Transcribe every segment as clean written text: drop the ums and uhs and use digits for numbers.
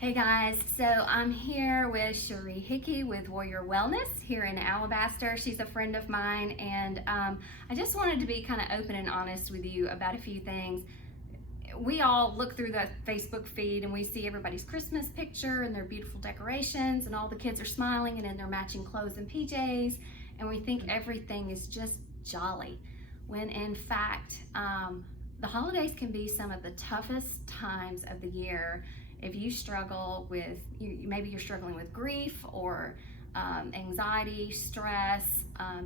Hey guys, so I'm here with Cherie Hickey with Warrior Wellness here in Alabaster. She's a friend of mine, and I just wanted to be kind of open and honest with you about a few things. We all look through the Facebook feed and we see everybody's Christmas picture and their beautiful decorations, and all the kids are smiling and in their matching clothes and PJs, and we think everything is just jolly, when in fact, the holidays can be some of the toughest times of the year. If you struggle with, maybe you're struggling with grief or anxiety, stress,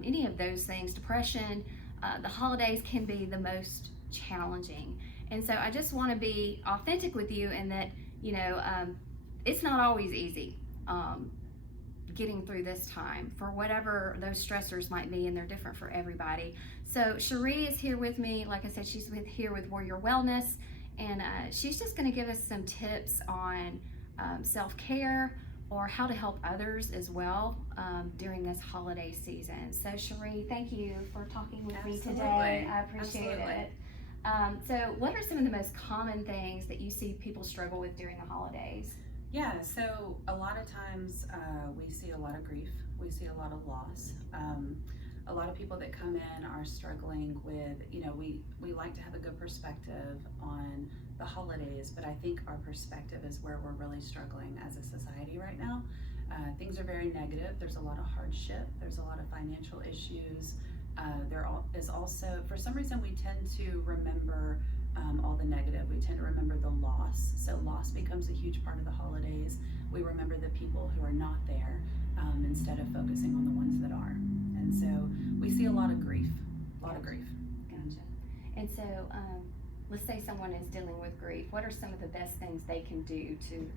any of those things, depression, the holidays can be the most challenging. And so I just want to be authentic with you in that, it's not always easy getting through this time for whatever those stressors might be, and they're different for everybody. So Cherie is here with me. Like I said, she's here with Warrior Wellness. And she's just going to give us some tips on self-care or how to help others as well during this holiday season. So Cherie, thank you for talking with me today. I appreciate it. So what are some of the most common things that you see people struggle with during the holidays? Yeah, so a lot of times we see a lot of grief, we see a lot of loss. A lot of people that come in are struggling with, we like to have a good perspective on the holidays, but I think our perspective is where we're really struggling as a society right now. Things are very negative. There's a lot of hardship. There's a lot of financial issues. There is also, for some reason, we tend to remember all the negative. We tend to remember the loss. So loss becomes a huge part of the holidays. We remember the people who are not there instead of focusing on the ones that are. And so we see a lot of grief, Gotcha. And so let's say someone is dealing with grief. What are some of the best things they can do to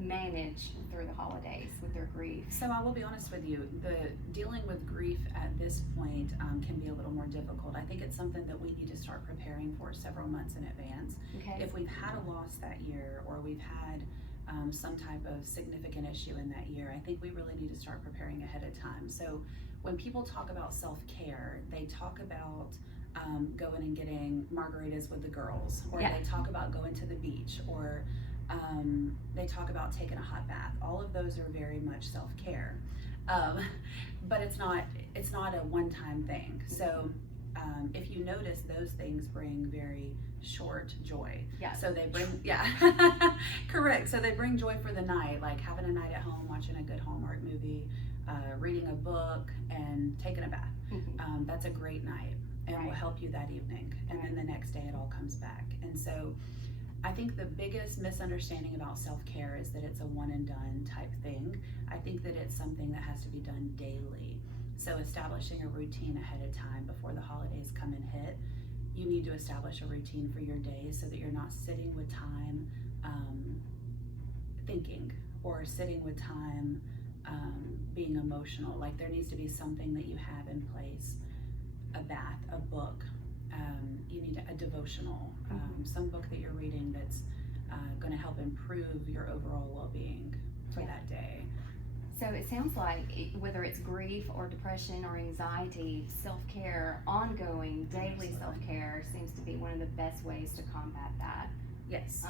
manage through the holidays with their grief? So I will be honest with you, the dealing with grief at this point can be a little more difficult. I think it's something that we need to start preparing for several months in advance. Okay. If we've had a loss that year, or we've had some type of significant issue in that year, I think we really need to start preparing ahead of time. So when people talk about self-care, they talk about going and getting margaritas with the girls, or they talk about going to the beach, or they talk about taking a hot bath. All of those are very much self-care, but it's not a one-time thing. So if you notice, those things bring very short joy. Yeah. So they bring, correct. So they bring joy for the night, like having a night at home, watching a good Hallmark movie, reading a book, and taking a bath. Mm-hmm. That's a great night, and will help you that evening. And then the next day it all comes back. And so I think the biggest misunderstanding about self-care is that it's a one and done type thing. I think that it's something that has to be done daily. So establishing a routine ahead of time before the holidays come and hit. You need to establish a routine for your day so that you're not sitting with time thinking, or sitting with time being emotional. Like, there needs to be something that you have in place, a bath, a book. You need a devotional, some book that you're reading that's going to help improve your overall well-being for that day. So it sounds like whether it's grief or depression or anxiety, self-care, ongoing daily self-care seems to be one of the best ways to combat that. Yes.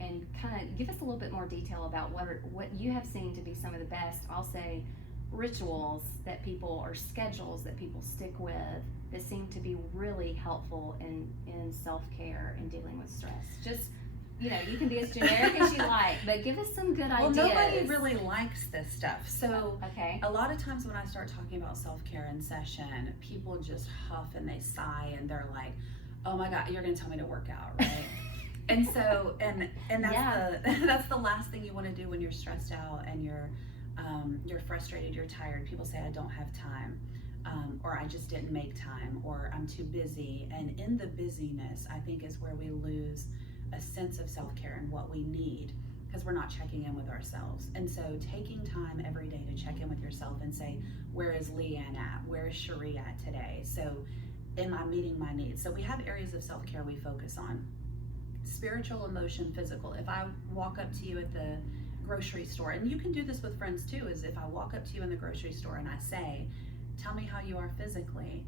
And kind of give us a little bit more detail about what you have seen to be some of the best, I'll say, rituals that people, or schedules that people stick with, that seem to be really helpful in self-care and dealing with stress. Just, you can be as generic as you like, but give us some good ideas. Well, nobody really likes this stuff. So okay. A lot of times when I start talking about self-care in session, people just huff and they sigh, and they're like, oh my God, you're gonna tell me to work out, right? And so, and that's the last thing you want to do when you're stressed out and you're frustrated, you're tired. People say, I don't have time, or I just didn't make time, or I'm too busy. And in the busyness, I think, is where we lose a sense of self-care and what we need, because we're not checking in with ourselves. And so taking time every day to check in with yourself and say, where is Leanne at? Where is Cherie at today? So am I meeting my needs? So we have areas of self-care we focus on: spiritual, emotion, physical. If I walk up to you at the grocery store, and you can do this with friends too, is if I walk up to you in the grocery store and I say, tell me how you are physically,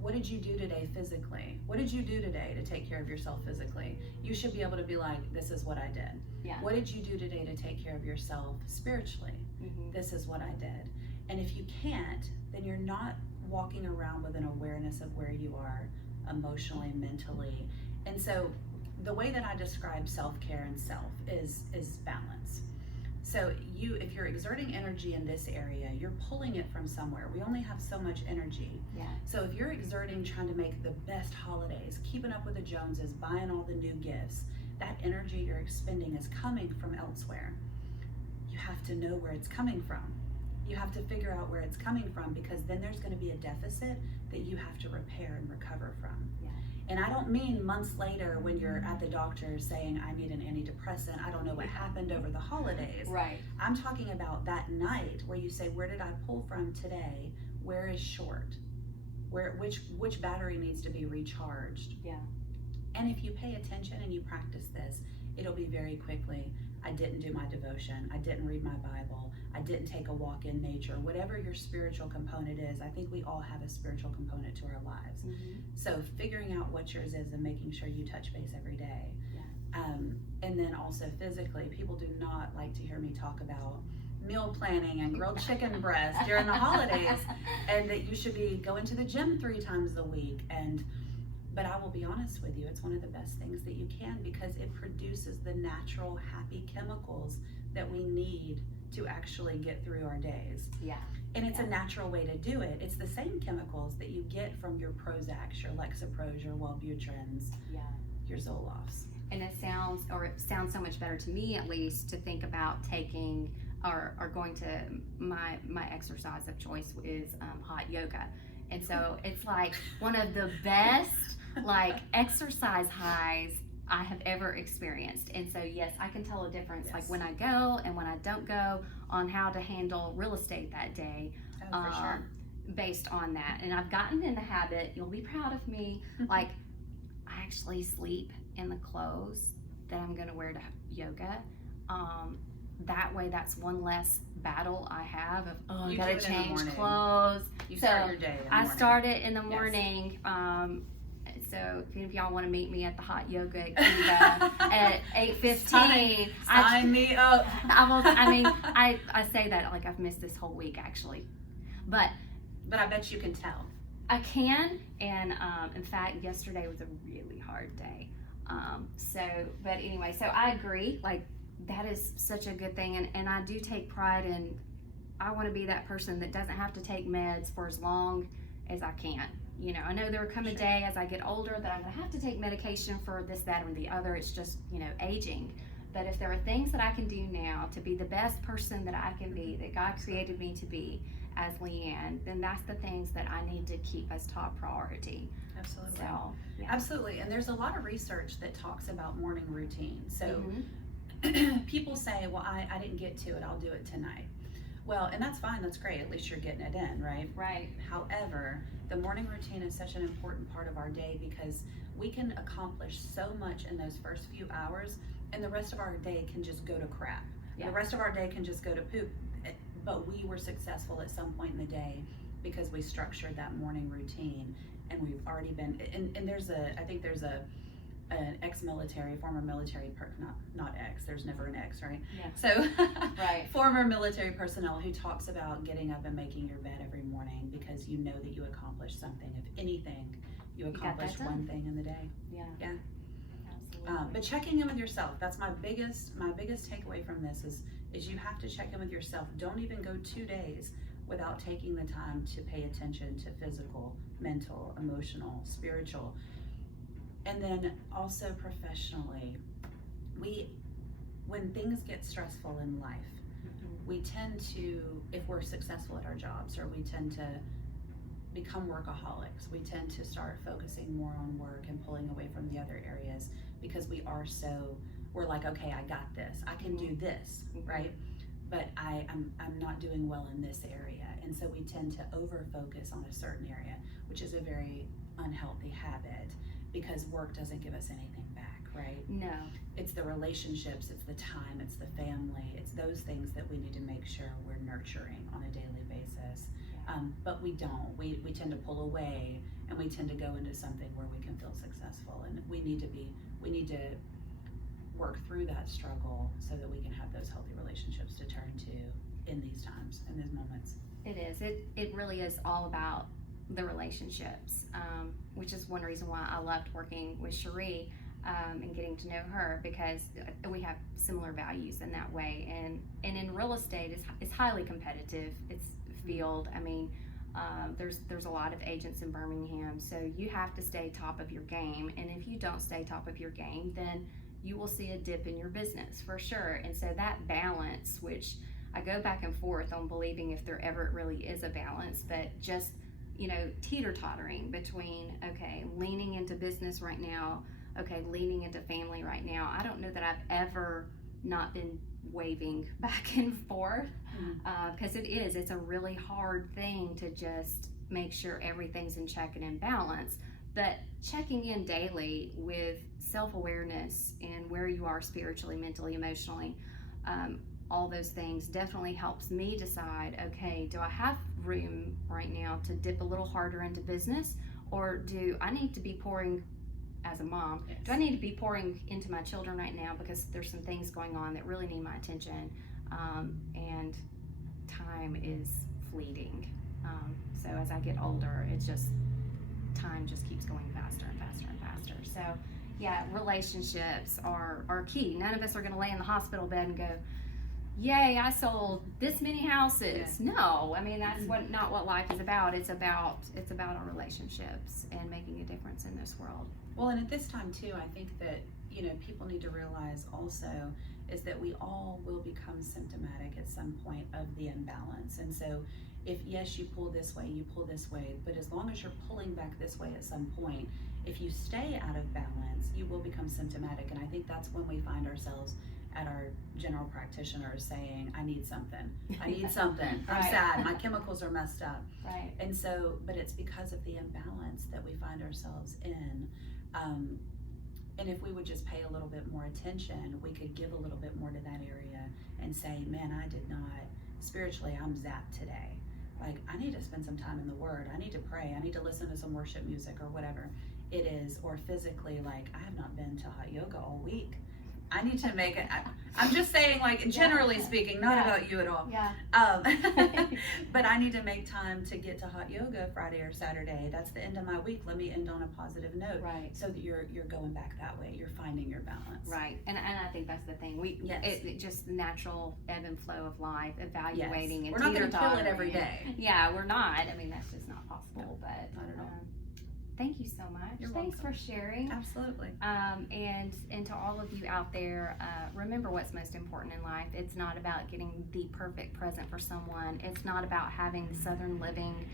what did you do today physically? What did you do today to take care of yourself physically? You should be able to be like, this is what I did. Yeah. What did you do today to take care of yourself spiritually? This is what I did. And if you can't, then you're not walking around with an awareness of where you are emotionally, mentally. And so the way that I describe self-care and self is balance. So if you're exerting energy in this area, you're pulling it from somewhere. We only have so much energy. Yeah. So if you're exerting trying to make the best holidays, keeping up with the Joneses, buying all the new gifts, that energy you're expending is coming from elsewhere. You have to know where it's coming from. You have to figure out where it's coming from, because then there's going to be a deficit that you have to repair and recover from. Yeah. And I don't mean months later when you're at the doctor saying, I need an antidepressant, I don't know what happened over the holidays. Right. I'm talking about that night where you say, where did I pull from today? Where is short? Which battery needs to be recharged? Yeah. And if you pay attention and you practice this, it'll be very quickly, I didn't do my devotion, I didn't read my Bible, I didn't take a walk in nature. Whatever your spiritual component is, I think we all have a spiritual component to our lives. So figuring out what yours is and making sure you touch base every day. Yeah. And then also physically, people do not like to hear me talk about meal planning and grilled chicken breast during the holidays, and that you should be going to the gym 3 times a week. But I will be honest with you, it's one of the best things that you can, because it produces the natural happy chemicals that we need to actually get through our days. Yeah. And it's a natural way to do it. It's the same chemicals that you get from your Prozacs, your Lexapros, your Wellbutrins, your Zolofts. And it sounds so much better to me, at least, to think about taking or going to my exercise of choice is hot yoga. And so it's like one of the best like exercise highs I have ever experienced. And so yes, I can tell a difference like when I go and when I don't go, on how to handle real estate that day. For sure. Based on that. And I've gotten in the habit, you'll be proud of me, like I actually sleep in the clothes that I'm gonna wear to yoga. That way, that's one less battle I have of, I gotta change clothes. You start your day in the morning. I start it in the morning. So if any of y'all want to meet me at the hot yoga at Kiva at 8:15, sign me up. I say that like I've missed this whole week actually, but I bet you can tell. I can, and in fact, yesterday was a really hard day. But anyway, so I agree. Like that is such a good thing, and I do take pride in. I want to be that person that doesn't have to take meds for as long as I can. You know, I know there will come a day as I get older that I'm going to have to take medication for this, that, or the other. It's just, aging. But if there are things that I can do now to be the best person that I can be, that God created me to be as Leanne, then that's the things that I need to keep as top priority. Absolutely. So, yeah. Absolutely. And there's a lot of research that talks about morning routine. So people say, well, I didn't get to it. I'll do it tonight. Well, and that's fine. That's great. At least you're getting it in, right? Right. However, the morning routine is such an important part of our day, because we can accomplish so much in those first few hours, and the rest of our day can just go to crap. Yeah. The rest of our day can just go to poop. But we were successful at some point in the day because we structured that morning routine, and we've already been. And I think there's an ex-military, former military, not ex, there's never an ex, right? Yeah. So, right. Former military personnel who talks about getting up and making your bed every morning because you know that you accomplished something. If anything, you accomplished one thing in the day. Yeah. Yeah. Absolutely. But checking in with yourself, that's my biggest takeaway from this is you have to check in with yourself. Don't even go 2 days without taking the time to pay attention to physical, mental, emotional, spiritual. And then also professionally, when things get stressful in life, we tend to, if we're successful at our jobs, or we tend to become workaholics, we tend to start focusing more on work and pulling away from the other areas, because we're like, okay, I got this, I can do this, right? But I'm not doing well in this area. And so we tend to over focus on a certain area, which is a very unhealthy habit, because work doesn't give us anything back, right? No. It's the relationships, it's the time, it's the family, it's those things that we need to make sure we're nurturing on a daily basis. Yeah. But we don't. We tend to pull away, and we tend to go into something where we can feel successful, and we need to work through that struggle so that we can have those healthy relationships to turn to in these times, in these moments. It is. It really is all about the relationships, which is one reason why I loved working with Cherie and getting to know her, because we have similar values in that way. And in real estate, it's highly competitive. It's field. I mean, there's a lot of agents in Birmingham, so you have to stay top of your game. And if you don't stay top of your game, then you will see a dip in your business for sure. And so that balance, which I go back and forth on believing if there ever really is a balance, that just, teeter-tottering between, okay, leaning into business right now, okay, leaning into family right now. I don't know that I've ever not been waving back and forth, because it's a really hard thing to just make sure everything's in check and in balance. But checking in daily with self-awareness and where you are spiritually, mentally, emotionally, all those things definitely helps me decide, okay, do I have room right now to dip a little harder into business, or do I need to be pouring, as a mom, yes, do I need to be pouring into my children right now because there's some things going on that really need my attention, and time is fleeting. So as I get older, time just keeps going faster and faster and faster. So yeah, relationships are key. None of us are going to lay in the hospital bed and go, yay, I sold this many houses. Yeah. No, I mean, that's not what life is about. It's about our relationships and making a difference in this world. Well, and at this time too, I think that, people need to realize also is that we all will become symptomatic at some point of the imbalance. And so if, yes, you pull this way, you pull this way, but as long as you're pulling back this way at some point, if you stay out of balance, you will become symptomatic. And I think that's when we find ourselves at our general practitioner saying, I need something. I need something. I'm sad. My chemicals are messed up. Right. And so, but it's because of the imbalance that we find ourselves in. And if we would just pay a little bit more attention, we could give a little bit more to that area and say, man, I did not, spiritually, I'm zapped today. Like, I need to spend some time in the Word. I need to pray. I need to listen to some worship music or whatever it is. Or physically, like, I have not been to hot yoga all week. I need to make it. I'm just saying, like, generally speaking, not about you at all. Yeah. But I need to make time to get to hot yoga Friday or Saturday. That's the end of my week. Let me end on a positive note. Right. So that you're going back that way. You're finding your balance. Right. And I think that's the thing. It just natural ebb and flow of life, evaluating, yes. and we're not going to kill it every day. Yeah, we're not. I mean, that's just not possible. No, but not at all. Thank you so much. You're Thanks welcome. for sharing. Absolutely. And to all of you out there, remember what's most important in life. It's not about getting the perfect present for someone. It's not about having the Southern living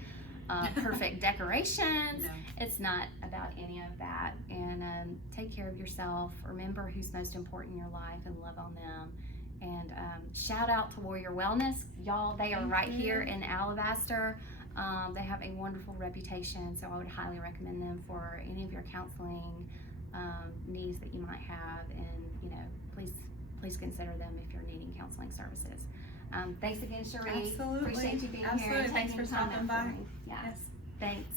perfect decorations. No. It's not about any of that. And take care of yourself. Remember who's most important in your life and love on them. And shout out to Warrior Wellness. Y'all, they are right here in Alabaster. They have a wonderful reputation, so I would highly recommend them for any of your counseling needs that you might have, and please consider them if you're needing counseling services. Thanks again, Cherie. Absolutely. Appreciate you being Absolutely. here. And Thanks for taking time stopping out for by. me. Yeah. Yes. Thanks.